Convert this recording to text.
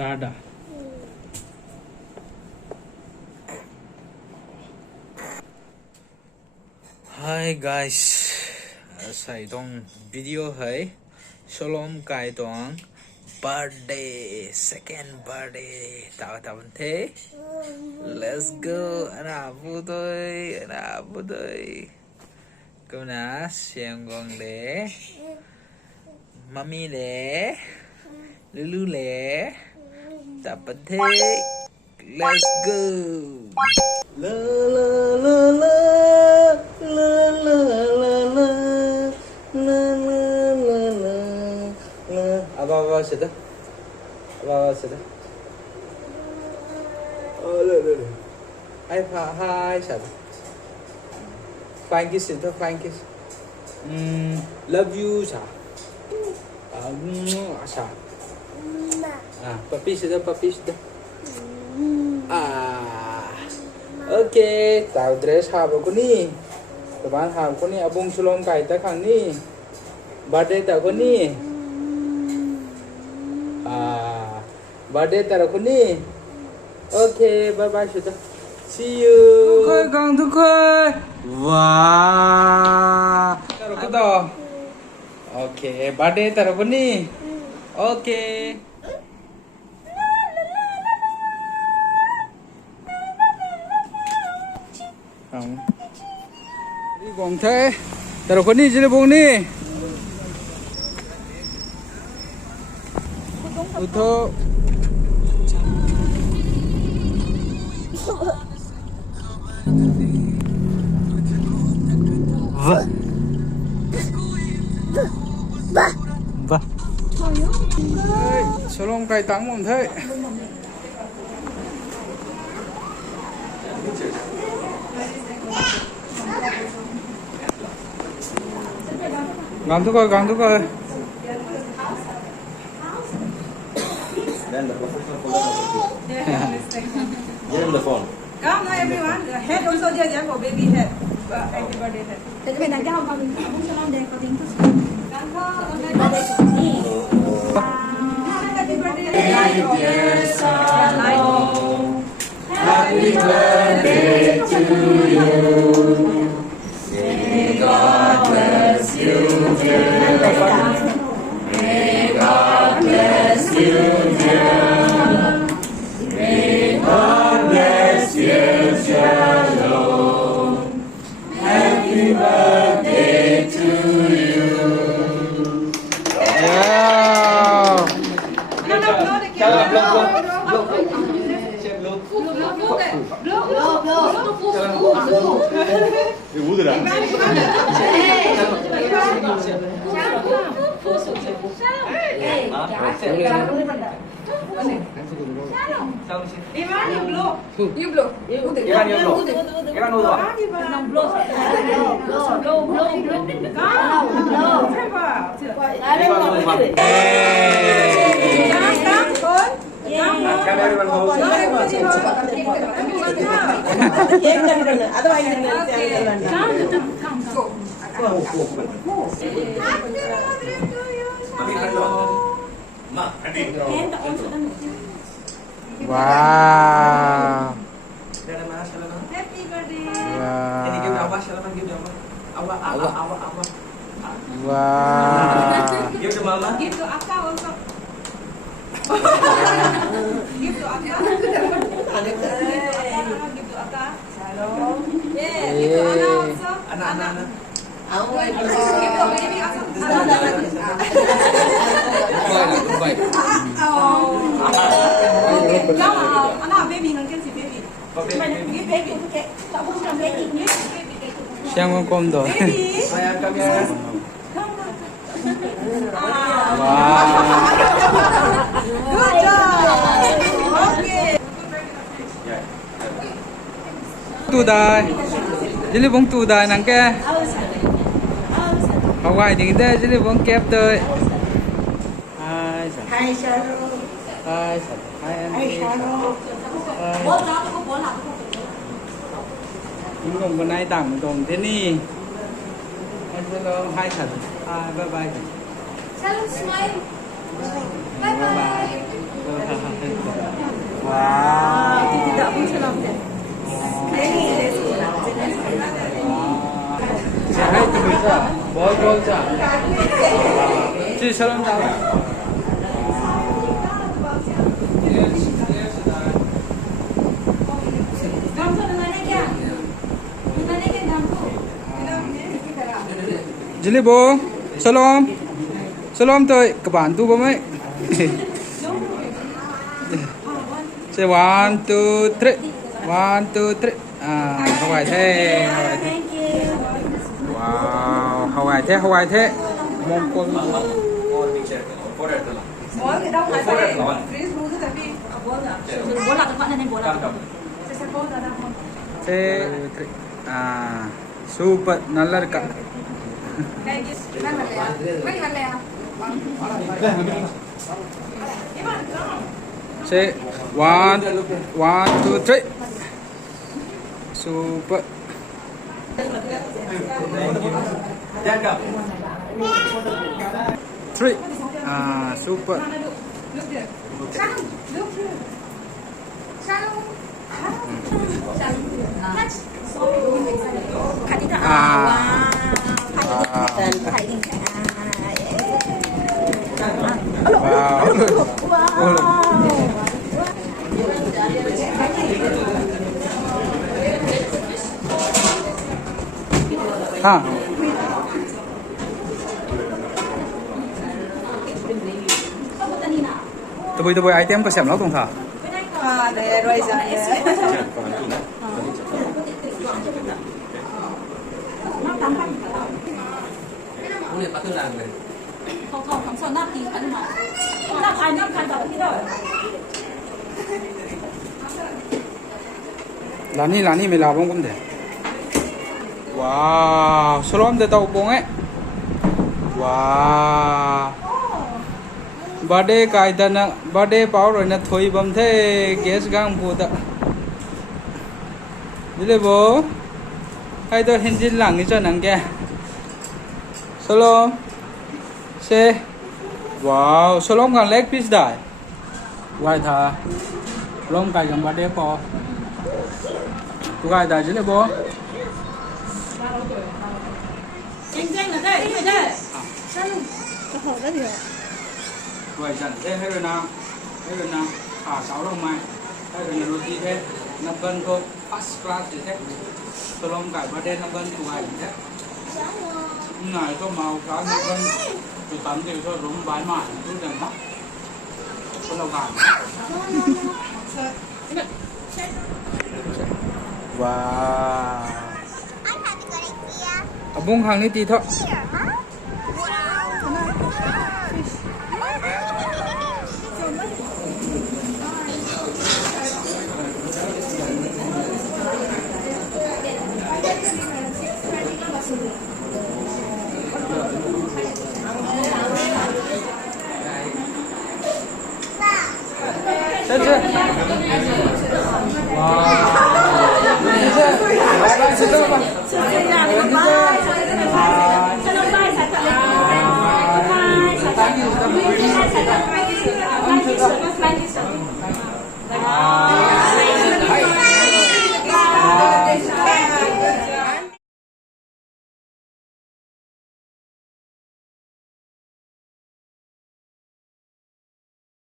Start. Hi guys, saya dong video hai Shalom kai dong birthday, second birthday tahu te. Let's go, anak budoi. Kau nas siang gong le, mami le, lulu le, dapat te. Let's go. La la la la la la la la la la la la. Apa sudah? Apa sudah? Oh, le. Hai sudah. Fine kiss itu, fine kiss. Love you sa. Sa. Papi sudah. Oke, tahu dress haba ko ni. Teman haba ko ni abong sulong kai ta khang ni. Birthday ta ko ni. Birthday ta ko ni. Oke, bye bye sudah. See you. Thúc ơi. Wow. Taruh ko to. Oke, birthday ta ko ni. Oke. Đi vòng thế, tao có đi chơi bóng đi. Uto. Vâng. Shalom cài táng vòng thế. Gang tu coi. Get on the phone. Come now everyone. Head also there for baby head. Happy birthday head. Thế bên này cái hồng con cũng cho nó đen có tiếng chút. Happy birthday. Happy birthday to you. May God bless you, dear. May God bless you, dear. May God bless you, Shalom. Happy birthday to you. Wow. Wow. Happy birthday. Wow. Give to mama. Give to Akka also. Give to Akka. Give to Akka. Shalom. Yeah. Give to Anna also. Anna. Give to baby also. Anna baby nang kan si baby. Give baby. Tak boleh nak baby ni. Siang kom do. Baby. Saya kamera. Wow. Good job. Okay. Tu dai. Jadi bông tu dai nang ke. Hawaii thì đây jadi bông kẹp tới. Hai Shalom. Hai Shalom. Những người này tặng đồng thế ni. Hello, hai thật. Bye bye. Shalom smile. Bye bye. Bye bye. salam daw. Jili bo, salam, salam tôi các bạn tu bấm ấy. Say 1, 2, 3, 1, 2, 3. À, Hawaii thế, Hawaii thế. Wow, Hawaii thế. Mong con. Mỗi cái đông lại phải freeze luôn tại vì Bố là các bạn nên bố là. sẽ có ra đâu không? Thế, à, super, நல்லா இருக்கா. Say 1, 2, 3. Super. Three. Ah, super. Ha. Tuloy item ko siya no tong sa. Để rồi giờ Không liền bắt tương làng này. Không sợ nát tí ăn mà. Nát ai nát khai vào cái đó. Lani may labong cũng được. Wow, salam de tao bong ấy. Wow. Birthday kai ta na birthday pau rồi na thoi bam the guest gang pu ta. Dile bo. Hai to hinjin lang ni cho nang ke. Salam. Se. Wow, salam kan leg piece dai. Wai tha. Salam kai gang birthday pau. Tu kai da dile bo. Tranh là đây, đi về đây. Sao luôn? có hộp rất nhiều. Vậy dần thế hay rồi nào? À 6 đồng mai. Hay rồi roti thế. 5 cân thôi. First class thì thế. Tôi lông cải ba đen 5 cân tủ hành thế. Này có màu cá 5 cân. Từ 8 triệu cho rúng bái mãi. Tôi đừng mắc. Có lâu gà. Wow. Abong hàng ní tí thôi.